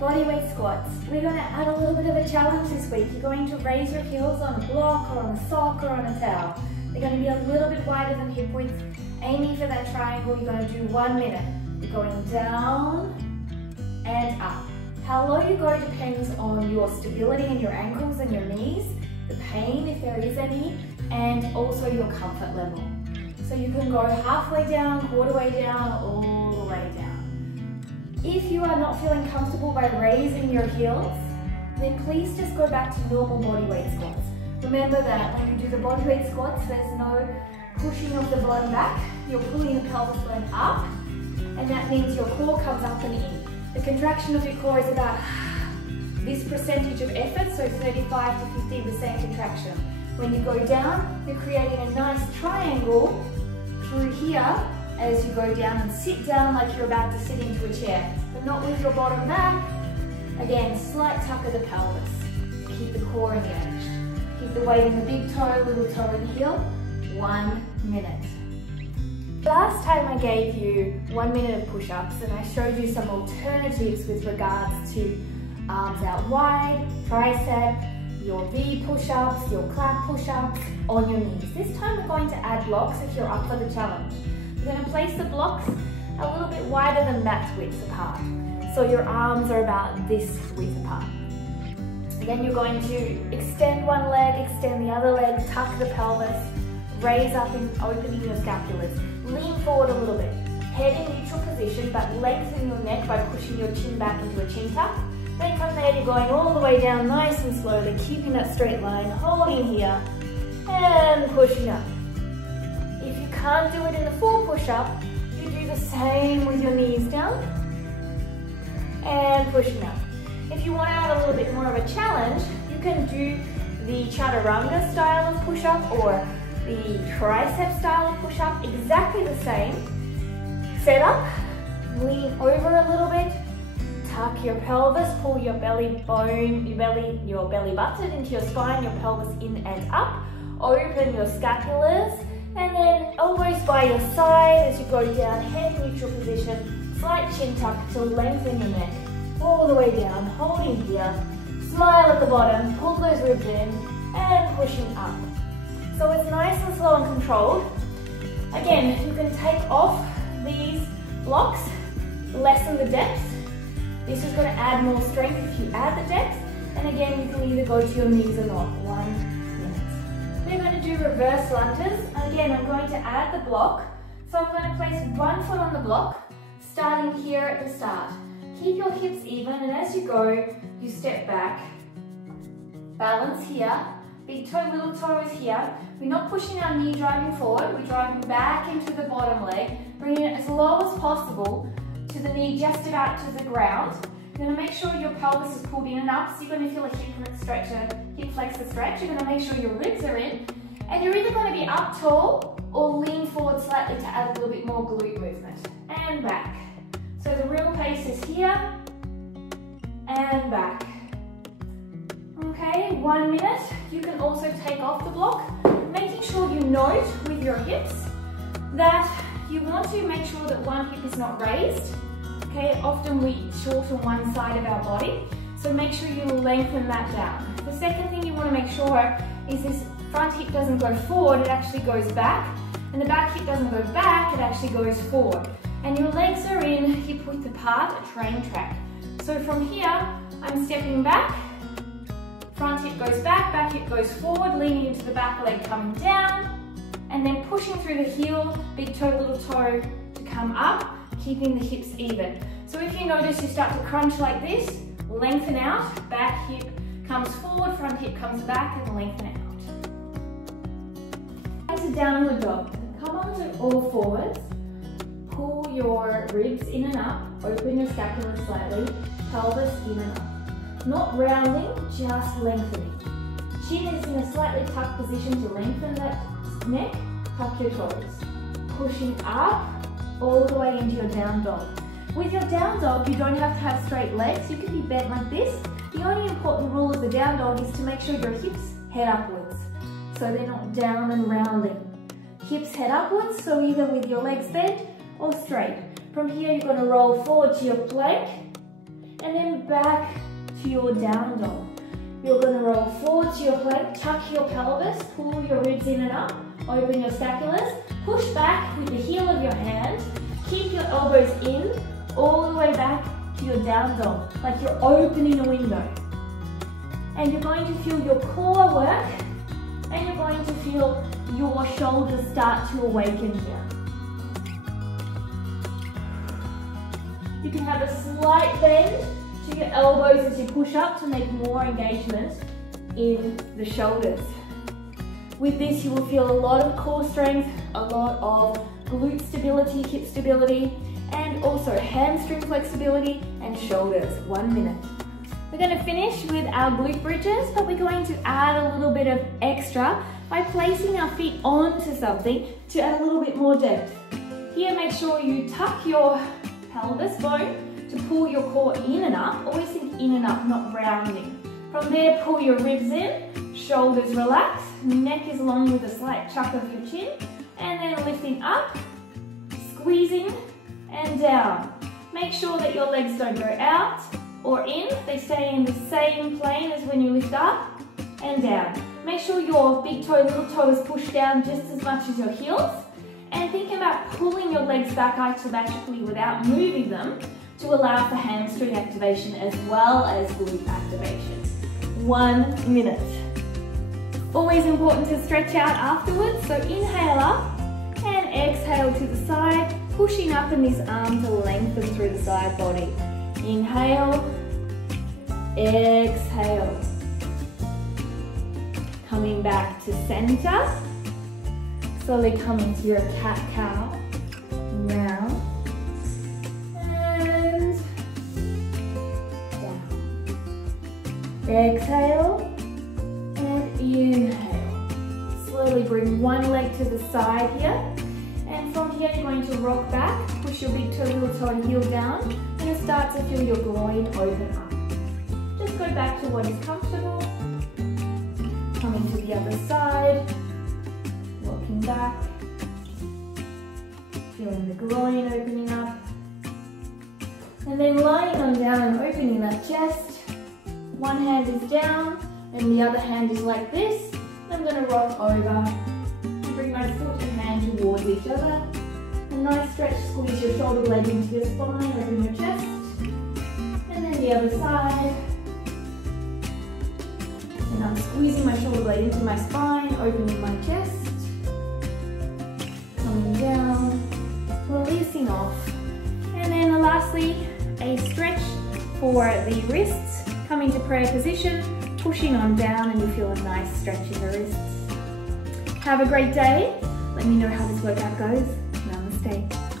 Bodyweight squats. We're going to add a little bit of a challenge this week. You're going to raise your heels on a block or on a sock or on a towel. They're going to be a little bit wider than hip width. Aiming for that triangle, you're going to do 1 minute. You're going down and up. How low you go depends on your stability in your ankles and your knees, the pain if there is any, and also your comfort level. So you can go halfway down, quarter way down, all the way down. If you are not feeling comfortable by raising your heels, then please just go back to normal bodyweight squats. Remember that when you do the bodyweight squats, there's no pushing of the bottom back. You're pulling the pelvis bone up, and that means your core comes up and in. The contraction of your core is about this percentage of effort, so 35 to 50% contraction. When you go down, you're creating a nice triangle through here as you go down and sit down like you're about to sit into a chair, but not with your bottom back. Again, slight tuck of the pelvis. Keep the core engaged. Keep the weight in the big toe, little toe and heel. 1 minute. Last time I gave you 1 minute of push-ups and I showed you some alternatives with regards to arms out wide, tricep, your V push-ups, your clap push-ups on your knees. This time we're going to add blocks if you're up for the challenge. You're going to place the blocks a little bit wider than that width apart. So your arms are about this width apart. Then you're going to extend one leg, extend the other leg, tuck the pelvis, raise up and opening your scapulars. Lean forward a little bit. Head in neutral position, but lengthen your neck by pushing your chin back into a chin tuck. Then from there, you're going all the way down nice and slowly, keeping that straight line, holding here, and pushing up. If you can't do it in the full push-up, you do the same with your knees down, and pushing up. If you want to add a little bit more of a challenge, you can do the chaturanga style of push-up or the tricep style of push-up, exactly the same. Set up, lean over a little bit, tuck your pelvis, pull your belly bone, your belly button into your spine, your pelvis in and up, open your scapulars, and then elbows by your side as you go down, head in neutral position, slight chin tuck to lengthen the neck, all the way down, holding here, smile at the bottom, pull those ribs in, and pushing up. So it's nice and slow and controlled. Again, you can take off these blocks, lessen the depth. This is going to add more strength if you add the depth. And again, you can either go to your knees or not. 1 minute. We're going to do reverse lunges. Again, I'm going to add the block. So I'm going to place one foot on the block, starting here at the start. Keep your hips even, and as you go, you step back. Balance here. Big toe, little toe is here. We're not pushing our knee driving forward, we're driving back into the bottom leg, bringing it as low as possible to the knee just about to the ground. You're going to make sure your pelvis is pulled in and up, so you're going to feel a hip flexor stretch. You're going to make sure your ribs are in, and you're either going to be up tall or lean forward slightly to add a little bit more glute movement. And back. So the real pace is here, and back. Okay, 1 minute. You can also take off the block, making sure you note with your hips that you want to make sure that one hip is not raised. Okay, often we shorten one side of our body, so make sure you lengthen that down. The second thing you want to make sure is this front hip doesn't go forward, it actually goes back, and the back hip doesn't go back, it actually goes forward. And your legs are in hip width apart, a train track. So from here, I'm stepping back, front hip goes back hip goes forward, leaning into the back leg coming down, and then pushing through the heel, big toe, little toe to come up, keeping the hips even. So if you notice you start to crunch like this, lengthen out, back hip comes forward, front hip comes back, and lengthen out. As a downward dog, come onto all fours, pull your ribs in and up, open your scapula slightly, pelvis in and up. Not rounding, just lengthening. Chin is in a slightly tucked position to lengthen that neck, tuck your toes. Pushing up, all the way into your down dog. With your down dog, you don't have to have straight legs, you can be bent like this. The only important rule of the down dog is to make sure your hips head upwards, so they're not down and rounding. Hips head upwards, so either with your legs bent or straight. From here, you're going to roll forward to your plank, and then back to your down dog. You're going to roll forward to your plank, tuck your pelvis, pull your ribs in and up, open your scapulas, push back with the heel of your hand, keep your elbows in, all the way back to your down dog, like you're opening a window. And you're going to feel your core work, and you're going to feel your shoulders start to awaken here. You can have a slight bend to your elbows as you push up to make more engagement in the shoulders. With this, you will feel a lot of core strength, a lot of glute stability, hip stability, and also hamstring flexibility and shoulders. 1 minute. We're going to finish with our glute bridges, but we're going to add a little bit of extra by placing our feet onto something to add a little bit more depth. Here, make sure you tuck your pelvis bone to pull your core in and up. Always think in and up, not rounding. From there, pull your ribs in, shoulders relax, neck is long with a slight chuck of your chin, and then lifting up, squeezing, and down. Make sure that your legs don't go out or in, they stay in the same plane as when you lift up and down. Make sure your big toe, little toe is pushed down just as much as your heels, and think about pulling your legs back isometrically without moving them to allow for hamstring activation as well as glute activation. 1 minute. Always important to stretch out afterwards, so inhale up and exhale to the side, pushing up in this arm to lengthen through the side body. Inhale, exhale. Coming back to center. Slowly come into your cat-cow. Round and down. Exhale and inhale. Slowly bring one leg to the side here. And from here you're going to rock back, push your big toe, little toe and heel down, and you'll start to feel your groin open up. Just go back to what is comfortable. Coming to the other side, walking back, feeling the groin opening up. And then lying on down and opening that chest. One hand is down and the other hand is like this. I'm going to rock over. Bring my foot and hand towards each other. A nice stretch, squeeze your shoulder blade into your spine, open your chest. And then the other side. And I'm squeezing my shoulder blade into my spine, opening my chest. Coming down, releasing off. And then lastly, a stretch for the wrists. Coming to prayer position, pushing on down, and you feel a nice stretch in the wrists. Have a great day. Let me know how this workout goes. Namaste.